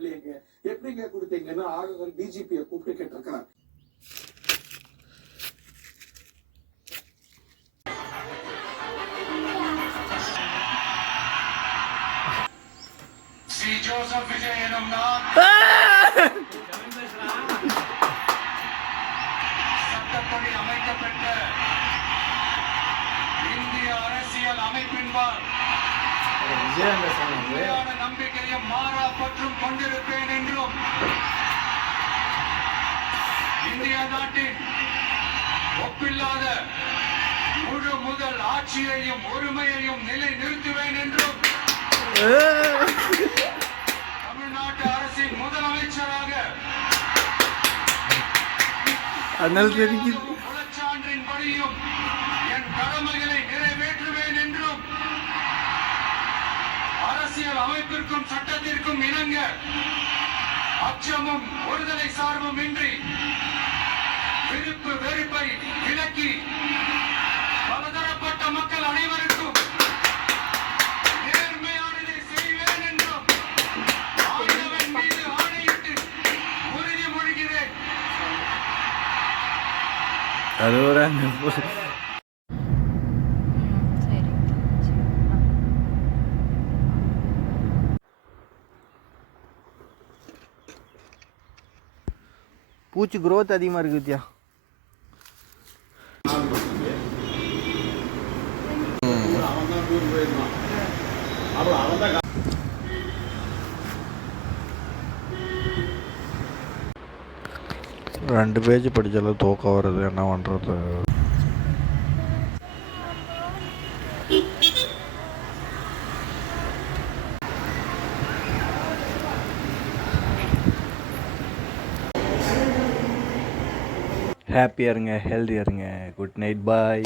பண்ணலையேங்க, எப்படிங்க கொடுத்தீங்கன்னு ஆளுநர் டிஜிபியை கூப்பிட்டு கேட்டிருக்கிறார். ஜோசப் விஜய் எனும் நான் சட்டப்படி அமைக்கப்பட்ட இந்திய அரசியல் அமைப்பின்பால் நம்பிக்கையும் மாறா பற்றும் கொண்டிருப்பேன் என்றும் இந்திய நாட்டின் ஒப்பில்லாத முழு முதல் ஆட்சியையும் ஒருமையையும் நிலை நிறுத்துவேன் என்றும் தமிழ்நாட்டு அரசின் முதலமைச்சராக குலச்சான்றின்படியும் என் கடமைகளை நிறைவேற்றுவேன் என்றும் அரசியல் அமைப்பிற்கும் சட்டத்திற்கும் இணங்க அச்சமும் ஒருதலை சார்பும் இன்றி விருப்பு வெறுப்பை விலக்கி பலதரப்பட்ட மக்கள் அனைவருக்கும் நேர்மையானதை செய்வேன் என்றும் ஆண்டவன் மீது ஆணையிட்டு உறுதிமொழிகிறேன். பூச்சி growth அதிகமாக இருக்குது வித்யா. ரெண்டு பேஜ் படித்தாலும் தூக்கம் வருது, என்ன பண்ணுறது? ஹாப்பியாக இருங்க, ஹெல்த்தியாக இருங்க. குட் நைட், பாய்.